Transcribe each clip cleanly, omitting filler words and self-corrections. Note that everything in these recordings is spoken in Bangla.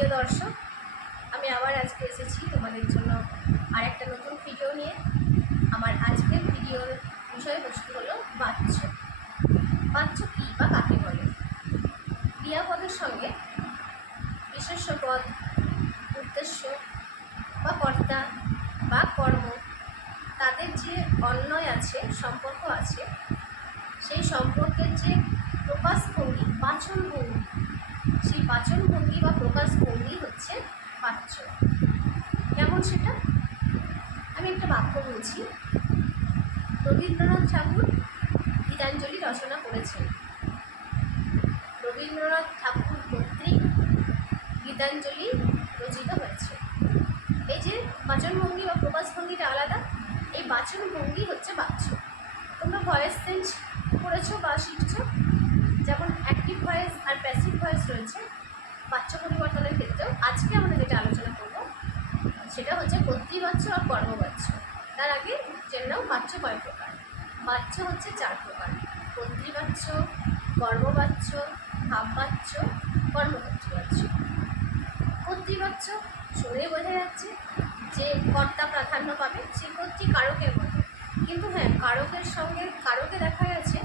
প্রিয় দর্শক, আমি আবার আজকে এসেছি তোমাদের জন্য আর একটা নতুন ভিডিও নিয়ে। আমার আজকের ভিডিওর বিষয়বস্তু হলো বাচ্য। বাচ্য কী বা কাকে বলে? ক্রিয়াপদের সঙ্গে বিশেষ্য পদ, উদ্দেশ্য বা কর্তা বা কর্ম, তাদের যে অন্বয় আছে, সম্পর্ক আছে, সেই সম্পর্কের যে প্রকাশভঙ্গি, বাচনভঙ্গি, সেই বাচনভঙ্গি বা প্রকাশভঙ্গি হচ্ছে বাচ্য। কেমন সেটা? আমি একটা বাক্য বলছি। রবীন্দ্রনাথ ঠাকুর গীতাঞ্জলি রচনা করেছেন। রবীন্দ্রনাথ ঠাকুর কর্তৃক গীতাঞ্জলি রচিত হয়েছে। এই যে বাচনভঙ্গি বা প্রকাশভঙ্গিটা আলাদা, এই বাচনভঙ্গি হচ্ছে বাচ্য। তোমরা ভয়েস চেঞ্জ করেছো বা শিখছো, যেমন অ্যাক্টিভ ভয়েস আর প্যাসিভ ভয়েস রয়েছে বাচ্য পরিবর্তনের ক্ষেত্রেও। আজকে আমরা যেটা আলোচনা করব সেটা হচ্ছে কর্তৃবাচ্য আর কর্মবাচ্য। তার আগে জেনে নাও বাচ্য কয় প্রকার। বাচ্য হচ্ছে 4 প্রকার: কর্তৃবাচ্য, কর্মবাচ্য, ভাববাচ্য, কর্মকর্তৃবাচ্য। কর্তৃবাচ্য শুনে বোঝা যাচ্ছে যে কর্তা প্রাধান্য পাবে, সে কর্তৃ কারকের মতো। কিন্তু হ্যাঁ, কারকের সঙ্গে কারকে দেখা গেছে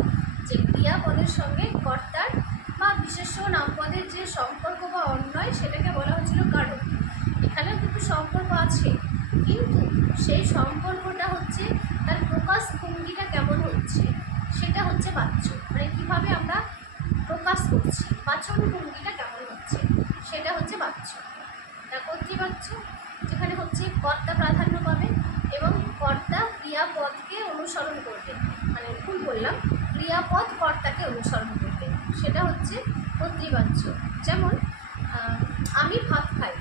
যে ক্রিয়াপদের সঙ্গে কর্তার বা বিশেষ্য নামপদের যে সম্পর্ক বা অন্বয়, সেটাকে বলা হচ্ছিল কারক। এখানেও কিন্তু সম্পর্ক আছে, কিন্তু সেই সম্পর্কটা হচ্ছে তার প্রকাশভঙ্গিটা কেমন হচ্ছে সেটা হচ্ছে বাচ্য। মানে কীভাবে আমরা প্রকাশ করছি, বাচনভঙ্গিটা কেমন হচ্ছে সেটা হচ্ছে বাচ্য। কর্তৃবাচ্য যেখানে হচ্ছে কর্তা প্রাধান্য পাবে এবং কর্তা ক্রিয়াপদকে অনুসরণ করবে, মানে ভুল বললাম, ক্রিয়াপদ কর্তাকে অনুসরণ করবে, সেটা হচ্ছে কর্তৃবাচ্য। যেমন আমি ভাত খাই,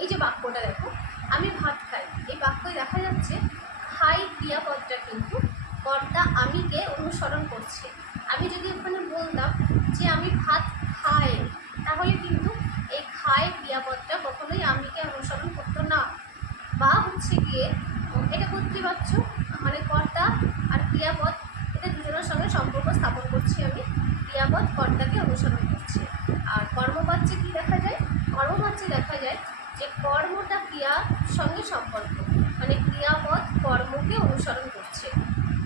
এই যে বাক্যটা দেখো, আমি ভাত খাই, এই বাক্যে দেখা যাচ্ছে খাই ক্রিয়াপদটা কিন্তু কর্তা আমিকে অনুসরণ করছে। আমি যদি ওখানে বলতাম যে আমি ভাত খাই, তাহলে কিন্তু এই খায় ক্রিয়াপদটা কখনোই আমিকে অনুসরণ করতো না। বা হচ্ছে গিয়ে এটা কর্তৃবাচ্য, মানে কর্তা আর ক্রিয়াপদ, এটা দুজনের সঙ্গে সম্পর্ক স্থাপন করছি আমি, ক্রিয়াপদ কর্তাকে অনুসরণ করছে। আর কর্মবাচ্যে কী দেখা যায়? কর্মবাচ্যে দেখা যায় যে কর্মটা ক্রিয়ার সঙ্গে সম্পর্ক, মানে ক্রিয়াপদ কর্মকে অনুসরণ করছে।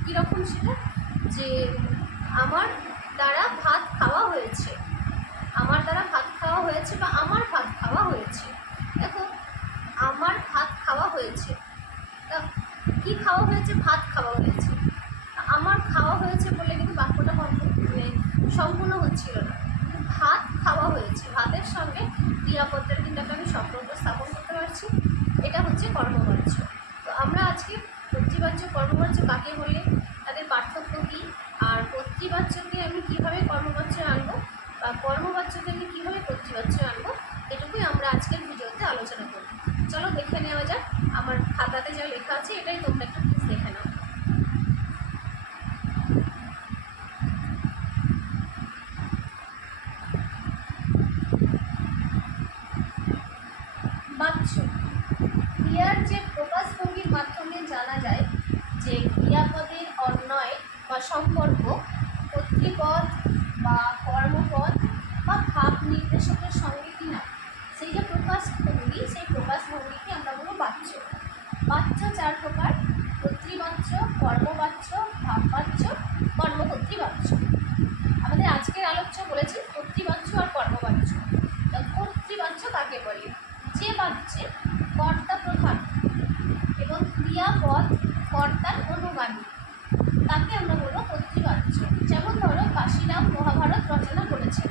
কীরকম সেটা? যে আমার দ্বারা ভাত খাওয়া হয়েছে, আমার দ্বারা ভাত খাওয়া হয়েছে বা আমার ভাত খাওয়া হয়েছে। দেখো, আমার ভাত খাওয়া হয়েছে, কী খাওয়া হয়েছে? ভাত খাওয়া হয়েছে। আমার খাওয়া হয়েছে বলে কিন্তু বাক্যটা সম্পূর্ণ হচ্ছিল না। ভাত খাওয়া হয়েছে, ভাতের সঙ্গে ক্রিয়াপদের কিন্তু আমি সম্পর্ক স্থাপন করতে পারছি। এটা হচ্ছে কর্মবাচ্য। তো আমরা আজকে কর্তৃবাচ্য কর্মবাচ্য কাকে বলে, তাদের পার্থক্য কী, আর কর্তৃবাচ্যকে আমি কীভাবে কর্মবাচ্যে আনবো বা কর্মবাচ্যকে আমি কীভাবে কর্তৃবাচ্যে আনবো, এটুকুই আমরা আজকের ভিডিওতে আলোচনা করব। চলো দেখে নেওয়া যাক। আমার খাতাতে যা লেখা আছে এটাই তোমরা একটু প্লিজ দেখে নাও। বাচ্য ক্রিয়ার যে প্রকাশভঙ্গির মাধ্যমে জানা যায় যে ক্রিয়াপদের অন্বয় বা সম্পর্ক কর্তৃপদ বা কর্মপদ বা ভাব নির্দেশকের সঙ্গে কিনা, সেই যে প্রকাশভঙ্গি, সেই প্রকাশভঙ্গিকে আমরা বলবো বাচ্য। বাচ্য 4 প্রকার: কর্তৃবাচ্য, কর্মবাচ্য, ভাববাচ্য, কর্মকর্তৃবাচ্য। আমাদের আজকের আলোচ্য বলেছি কর্তৃবাচ্য আর কর্মবাচ্য। কর্তৃবাচ্য কাকে বলে? যে বাচ্যে কর্তা প্রধান এবং ক্রিয়াপদ কর্তার অনুগামী, তাকে আমরা বলবো কর্তৃবাচ্য। যেমন ধরো, কাশিরাম মহাভারত রচনা করেছেন।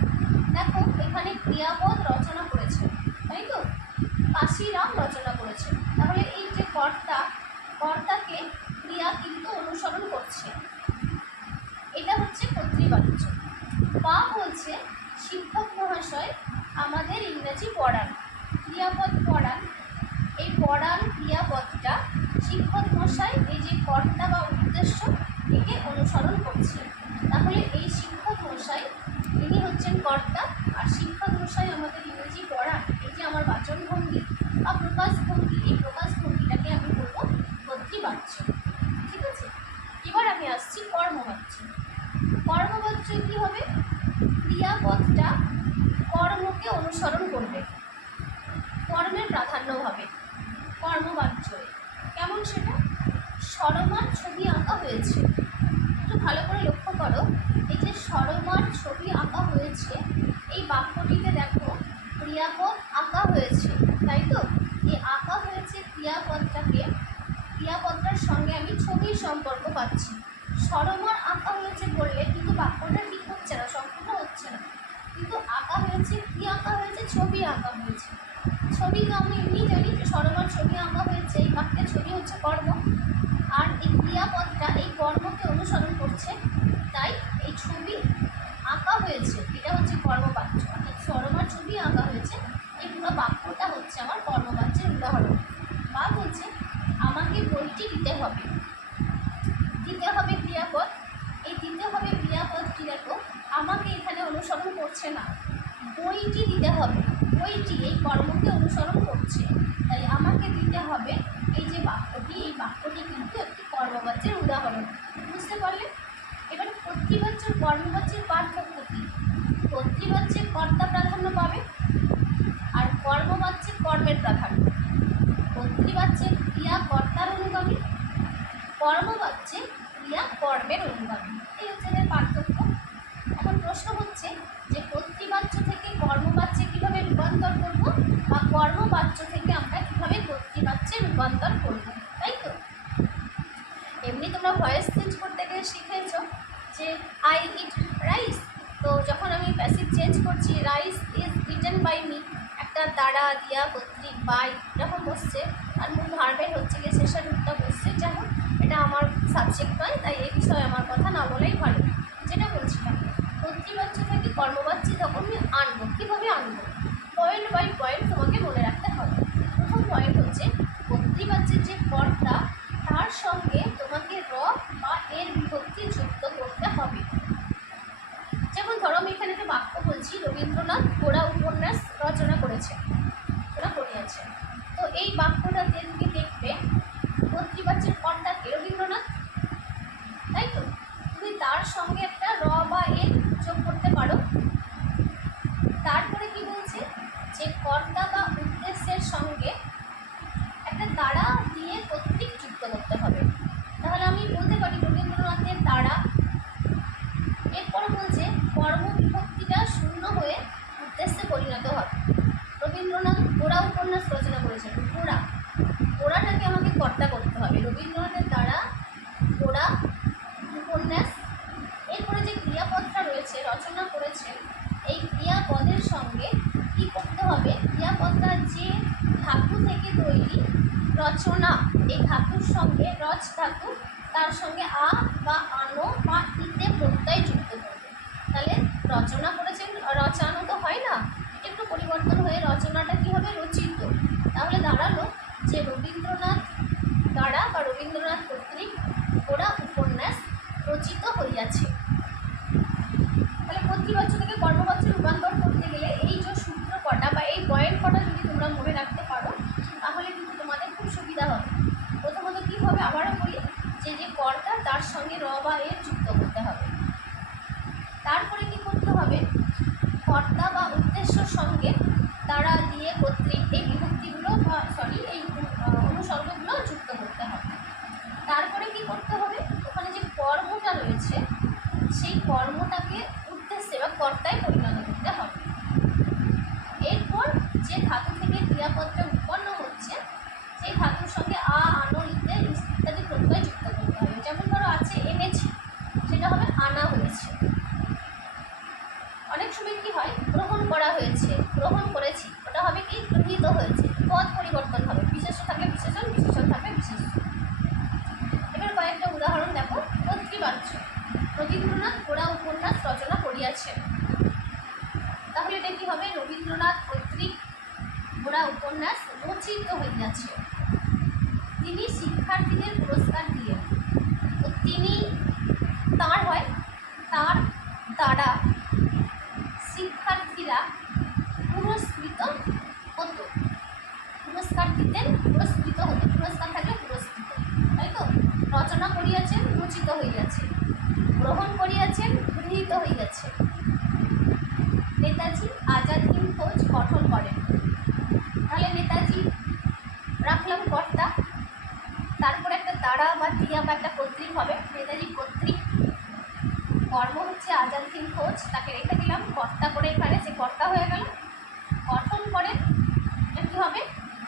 দেখো, এখানে ক্রিয়াপদ রচনা করেছেন, তাই তো? কাশিরাম রচনা করেছেন, তাহলে এই যে কর্তা, কর্তাকে ক্রিয়া কিন্তু অনুসরণ করছে, এটা হচ্ছে কর্তৃবাচ্য। বা বলছে শিক্ষক মহাশয় আমাদের ইংরেজি পড়ান, ক্রিয়াপদ পড়ান, এই পড়ান ক্রিয়াপদটা শিক্ষক মশাই এই যে কর্তা বা উদ্দেশ্য একে অনুসরণ করছে। তাহলে এই শিক্ষক মশাই ইনি হচ্ছেন কর্তা, আর শিক্ষক মশাই আমাদের ইংরেজি পড়ান, এই যে আমার বাচনভঙ্গি বা প্রকাশভঙ্গি, এই প্রকাশভঙ্গিটাকে আমি বলবো কর্তৃবাচ্য। ঠিক আছে, এবার আমি আসছি কর্মবাচ্য। কর্মবাচ্য কী হবে? ক্রিয়াপদটা কর্মকে অনুসরণ অনুসরণ করবে, কর্মের প্রাধান্য হবে, কর্মবাচ্য। কেমন সেটা? সরমার ছবি আঁকা হয়েছে। একটু ভালো করে লক্ষ্য করো, এই যে সরমার ছবি আঁকা হয়েছে, এই বাক্যটিতে দেখো ক্রিয়াপদ আঁকা হয়েছে, তাই তো? এই আঁকা হয়েছে ক্রিয়াপদটার সঙ্গে আমি ছবির সম্পর্ক পাচ্ছি। সরমার আঁকা হয়েছে বললে কিন্তু বাক্যটা ঠিক হচ্ছে না, সম্পূর্ণ হচ্ছে না। কিন্তু আঁকা হয়েছে, কি আঁকা হয়েছে? ছবি আঁকা হয়েছে। ছবি তো আমি এমনি জানি যে সরমার ছবি আঁকা হয়েছে, এই বাক্যের ছবি হচ্ছে কর্ম, আর এই ক্রিয়াপদটা এই কর্মকে অনুসরণ করছে, তাই এই ছবি আঁকা হয়েছে এটা হচ্ছে কর্মবাচ্য। অর্থাৎ সরমার ছবি আঁকা হয়েছে, এই পুরো বাক্যটা হচ্ছে আমার কর্মবাচ্যের উদাহরণ। বা বলছে আমাকে বইটি দিতে হবে, দিতে হবে ক্রিয়াপদ। এই দিতে হবে ক্রিয়াপদটি দেখো আমাকে এখানে অনুসরণ করছে না, বইটি দিতে হবে, বইটি এই কর্মকে অনুসরণ করছে, তাই আমাকে দিতে হবে। এই যে বাক্যটি, এই বাক্যটি কিন্তু একটি কর্মবাচ্যের উদাহরণ। বুঝতে পারলে? এবার কর্তৃবাচ্যের কর্মবাচ্যের পার্থক্য কী? কর্তৃবাচ্যের কর্তা প্রাধান্য পাবে আর কর্মবাচ্যের কর্মের প্রাধান্য। কর্তৃবাচ্যের ক্রিয়া কর্তার অনুগামী, কর্মবাচ্যে ক্রিয়া কর্মের অনুগামী। এই হচ্ছে এদের পার্থক্য। এখন প্রশ্ন হচ্ছে যে কর্তৃবাচ্য থেকে কর্মবাচ্যে কীভাবে রূপান্তর করব, বা কর্মবাচ্য থেকে আমরা কীভাবে কর্তৃবাচ্যে রূপান্তর করব, তাই তো? এমনি তোমরা ভয়েস চেঞ্জ করতে গিয়ে শিখেছ যে আই ইট রাইস, তো যখন আমি প্যাসিভ চেঞ্জ করছি rice is eaten by me, একটা দ্বারা, দিয়া, কর্তৃক, বাই এরকম বসছে, আর মূল ভার্বের হচ্ছে গিয়ে শেষের রূপটা বসছে। যেমন এটা আমার সাবজেক্ট নয়, তাই এই বিষয়ে আমার কথা না বলাই ভালো। যেটা বলছিলাম, কর্তৃবাচ্য থেকে কর্মবাচ্যে তখন আমি আনবো, কীভাবে আনবো? পয়েন্ট বাই পয়েন্ট তোমাকে মনে রাখতে হবে। প্রথম পয়েন্ট হচ্ছে কর্তৃবাচ্যের যে কর্তা তার সঙ্গে তোমাকে র বা এর বিভক্তি যুক্ত করতে হবে। যেমন ধরো আমি এখানে একটা বাক্য বলছি, রবীন্দ্রনাথ গোড়া উপন্যাস রচনা করেছেন, করিয়াছেন। তো এই বাক্যটাতে তুমি দেখবে কর্তৃবাচ্যের কর্তা কে? রবীন্দ্রনাথ, তাই তো? তুমি তার সঙ্গে একটা র বা এর যোগ করতে পারো। তারপরে কি বলছে যে কর্তা বা উদ্দেশ্যের সঙ্গে একটা দ্বারা দিয়ে কর্তৃক যুক্ত করতে হবে। তাহলে আমি বলতে পারি রবীন্দ্রনাথের দ্বারা। এরপরে বলছে কর্মবিভক্তিটা শূন্য হয়ে উদ্দেশ্যে পরিণত হবে। রবীন্দ্রনাথ গোড়া উপন্যাস রচনা করেছেন, গোড়াটাকে আমাকে কর্তা করতে হবে, রবীন্দ্রনাথের দ্বারা গোড়া উপন্যাস। এরপরে যে ক্রিয়াপদটা রয়েছে রচনা করেছেন, এই ক্রিয়াপদের সঙ্গে কি করতে হবে? ক্রিয়াপদটা যে ধাতু থেকে তৈরি রচনা, এই ধাতুর সঙ্গে রচ ধাতু, তার সঙ্গে আ বা আনো বা ইতে প্রত্যয় যুক্ত করবে। তাহলে রচনা করেছেন, রচানো তো হয় না, একটু পরিবর্তন হয়ে রচনাটা কী হবে? রচিত। তাহলে দাঁড়ালো যে রবীন্দ্রনাথ দ্বারা বা রবীন্দ্রনাথ কর্তৃক গোড়া উপন্যাস রচিত হইয়াছে। তাহলে কর্তৃবাচ্য থেকে কর্মবাচ্যে রূপান্তর করতে গেলে এই যে সূত্র কটা বা এই পয়েন্ট কটা যদি তোমরা মনে রাখতে পারো, তাহলে কিন্তু তোমাদের খুব সুবিধা হবে। প্রথমত কী হবে? আবারও বলি যে যে কর্তা তার সঙ্গে র বা এর যুক্ত করতে হবে। তারপরে কি করতে হবে? কর্তা বা উদ্দেশ্যর সঙ্গে দ্বারা, দিয়ে, কর্তৃক এই বিভক্তিগুলো বা এই অনুসর্গগুলো যুক্ত করতে হবে। তারপরে কি করতে হবে? ওখানে যে কর্মটা রয়েছে সেই কর্মটাকে উদ্দেশ্যে বা কর্তায় পরিণত করতে হবে। এরপর যে ধাতু থেকে ক্রিয়াপদটা উৎপন্ন হচ্ছে সেই ধাতুর সঙ্গে আ, আনো, ইতে ইত্যাদি প্রত্যয় যুক্ত করতে হবে। যেমন ধরো আছে এনেছি, সেটা হবে আনা হয়েছে। অনেক সময় কি হয়? গ্রহণ করা হয়েছে, গ্রহণ করেছি, ওটা হবে কি? গৃহীত হয়েছে। পদ পরিবর্তন হবে, বিশেষ্য থাকলে বিশেষণ, বিশেষণ থাকলে বিশেষ্য। এবার কয়েকটা উদাহরণ দেখো। কর্তৃবাচ্য, রবীন্দ্রনাথ গোড়া উপন্যাস রচনা করিয়াছেন। তাহলে এটা কি হবে? রবীন্দ্রনাথ কর্তৃক গোড়া উপন্যাস রচিত হইয়াছে। তিনি শিক্ষার্থীদের পুরস্কার দিলেন। তো তিনি তার হয়, তার দ্বারা শিক্ষার্থীরা পুরস্কৃত হতো। পুরস্কার দিতেন, পুরস্কৃত হতো, পুরস্কার থাকলে পুরস্কৃত, তাই তো? রচনা করিয়াছেন, রচিত হইয়াছে। গ্রহণ করিয়াছেন, গৃহীত হইয়াছে। নেতাজি আজাদ হিন্দ ফৌজ গঠন সহজ, তাকে রেখে দিলাম কর্তা করে, এখানে সে কর্তা হয়ে গেল। গঠন করে কী হবে,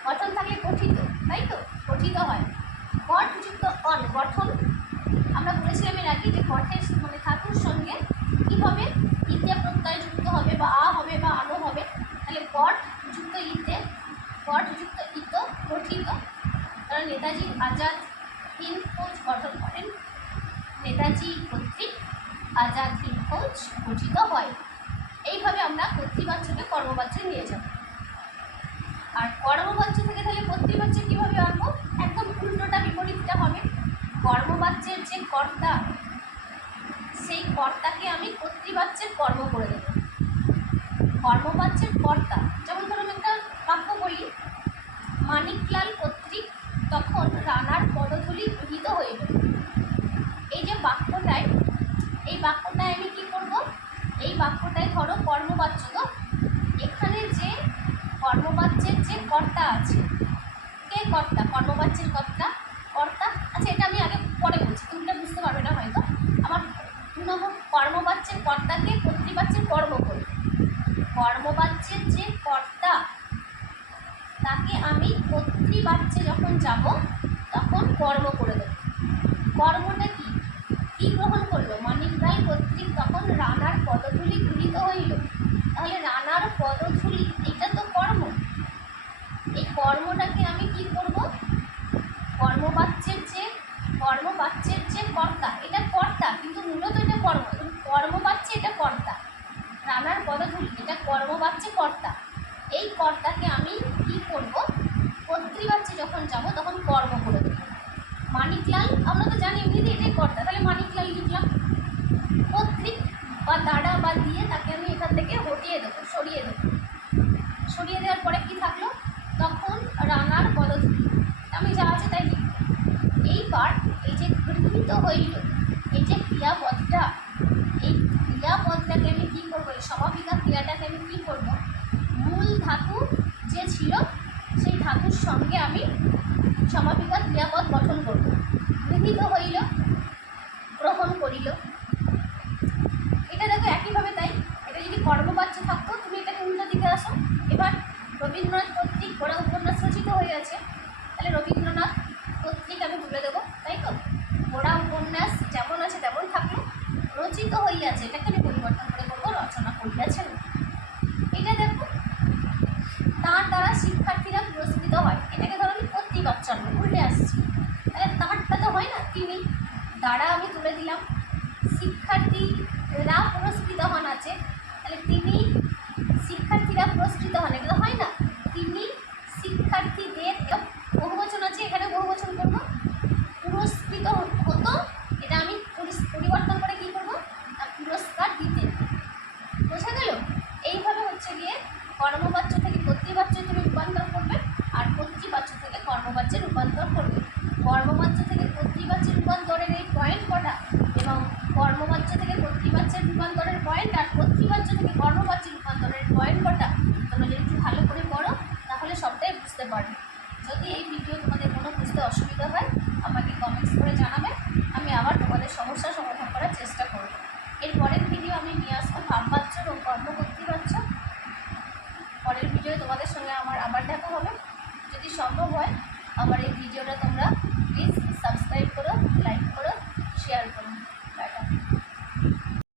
গঠন থাকলে গঠিত, তাই তো, গঠিত হয়। গঠ যুক্ত অন, গঠন আমরা বলেছিলাম এর আগে যে গঠের মানে ধাতুর সঙ্গে কী হবে, ইতে প্রত্যয় যুক্ত হবে বা আ হবে বা আনো হবে। তাহলে গঠ যুক্ত ইতে, গঠ যুক্ত ইত গঠিত। কারণ নেতাজি আজাদ হিন্দ ফৌজ গঠন করেন, নেতাজি কর্তৃক আজাদ হিন্দ ফৌজ গঠিত হয়। এইভাবে আমরা কর্তৃবাচ্যকে কর্মবাচ্যে নিয়ে যাব। আর কর্মবাচ্য থেকে তাহলে কর্তৃবাচ্য কীভাবে আনবো, একদম উল্টোটা বিপরীতটা হবে। কর্মবাচ্যের যে কর্তা, সেই কর্তাকে আমি কর্তৃবাচ্যের কর্ম করে দেব। কর্মবাচ্যের কর্তা, যেমন ধরুন একটা বাক্য বলি, মানিকলাল কর্তৃক তখন রানার পদধূলি গৃহীত হইল। এই যে বাক্যটায়, এই বাক্যটায় আমি কি করব, এই বাক্যটায় ধরো কর্মবাচ্য, তো এখানে যে কর্মবাচ্যের যে কর্তা আছে, কে কর্তা, কর্মবাচ্যের কর্তা, কর্তা। আচ্ছা, এটা আমি আগে পরে বলছি, তোমরা বুঝতে পারবে না হয়তো। আমার 2 নম্বর, কর্মবাচ্যের কর্তাকে কর্তৃবাচ্যের কর্ম করবে। কর্মবাচ্যের যে কর্তা, তাকে আমি কর্তৃবাচ্যে যখন যাব তখন কর্ম করে দেব। কর্মটা কি, কি গ্রহণ করলো, মানিকলাল কর্তৃক তখন রানার পদধূলি গৃহীত হইল। তাহলে রানার পদধূলি, এটা তো কর্ম। এই কর্মটাকে আমি কি করব, কর্মবাচ্যের যে কর্তা, এটা কর্তা কিন্তু মূলত এটা কর্ম, কর্মবাচ্যে এটা কর্তা। রানার পদধূলি এটা কর্মবাচ্যে কর্তা। এই কর্তাকে আমি কি করব, কর্তৃবাচ্যে যখন যাব তখন কর্ম করে দেব। মানিকলাল, আমরা তো জানি এমনিতে এটাই কর্তা, তাহলে মানিকলাল লিখলাম। কর্তৃক বা দ্বারা বা দিয়ে তাকে আমি এখান থেকে হটিয়ে দেবো, সরিয়ে দেবো। সরিয়ে দেওয়ার পরে কি থাকলো, তখন রানার পদধূলি, আমি যা আছে তাই লিখব। এইবার এই যে গৃহীত হইল, এই যে ক্রিয়াপদটা, এই ক্রিয়াপদটাকে আমি কী করবো, এই সমাপিকা ক্রিয়াটাকে আমি কী করব, মূল ধাতু যে ছিল সেই ধাতুর সঙ্গে আমি সমাপিকা ক্রিয়াপদ গঠন করব। গৃহীত হইল, গ্রহণ করিল, এটা দেখো একইভাবে। তাই এটা যদি কর্মবাচ্য থাকতো, তুমি এটাকে উল্টো দিকে আসো। এবার রবীন্দ্রনাথ কর্তৃক গোড়া উপন্যাস রচিত হয়ে আছে, তাহলে রবীন্দ্রনাথ কর্তৃক আমি তুলে দেবো, তাই তো। গোড়া উপন্যাস যেমন আছে তেমন থাকলো, রচিত হইয়াছে এটাকে আমি পরিবর্তন করে করবো, রচনা করিয়াছেন। এটা দেখো, তাঁর দ্বারা শিক্ষার্থীরা পুরস্কৃত হয়, এটাকে ধরো আমি কর্তৃবাচ্য উল্টে আসছি। তাহলে তাঁরটা তো হয় না, তিনি, দ্বারা আমি তুলে দিলাম, শিক্ষার্থীরা পুরস্কৃত হন আছে, তাহলে তিনি শিক্ষার্থীরা পুরস্কৃত হন, এগুলো হয় না। তিনি শিক্ষার্থীদের, বহুবচন আছে, এখানে বহুবচন করব, পুরস্কৃত হতো, এটা আমি পরিবর্তন করে কী করবো, পুরস্কার দিতে। বোঝা গেল? এইভাবে হচ্ছে গিয়ে কর্মবাচ্য থেকে কর্তৃবাচ্যে তুমি রূপান্তর করবে, আর কর্তৃবাচ্য থেকে কর্মবাচ্যে রূপান্তর করবে। কর্মবাচ্য থেকে কর্তৃবাচ্যে রূপান্তরের এই পয়েন্ট কটা, এবং কর্মবাচ্য থেকে কর্তৃবাচ্যের রূপান্তরের পয়েন্ট, আর কর্তৃবাচ্য থেকে কর্মবাচ্যে রূপান্তরের পয়েন্ট কটা, তোমরা যদি একটু ভালো করে পড়ো তাহলে সবটাই বুঝতে পারবে। যদি এই ভিডিও তোমাদের কোনো বুঝতে অসুবিধা হয়, আমাকে কমেন্টস করে জানাবে, আমি আবার তোমাদের সমস্যার সমাধান করার চেষ্টা করব। এর পরের ভিডিও আমি নিয়ে আসবো ভাববাচ্য এবং কর্মকর্তৃবাচ্য। পরের ভিডিও তোমাদের সঙ্গে আমার আবার দেখা হবে। যদি সম্ভব হয় আমার এই ভিডিওটা তোমরা প্লিজ সাবস্ক্রাইব করো, লাইক করো, শেয়ার করো।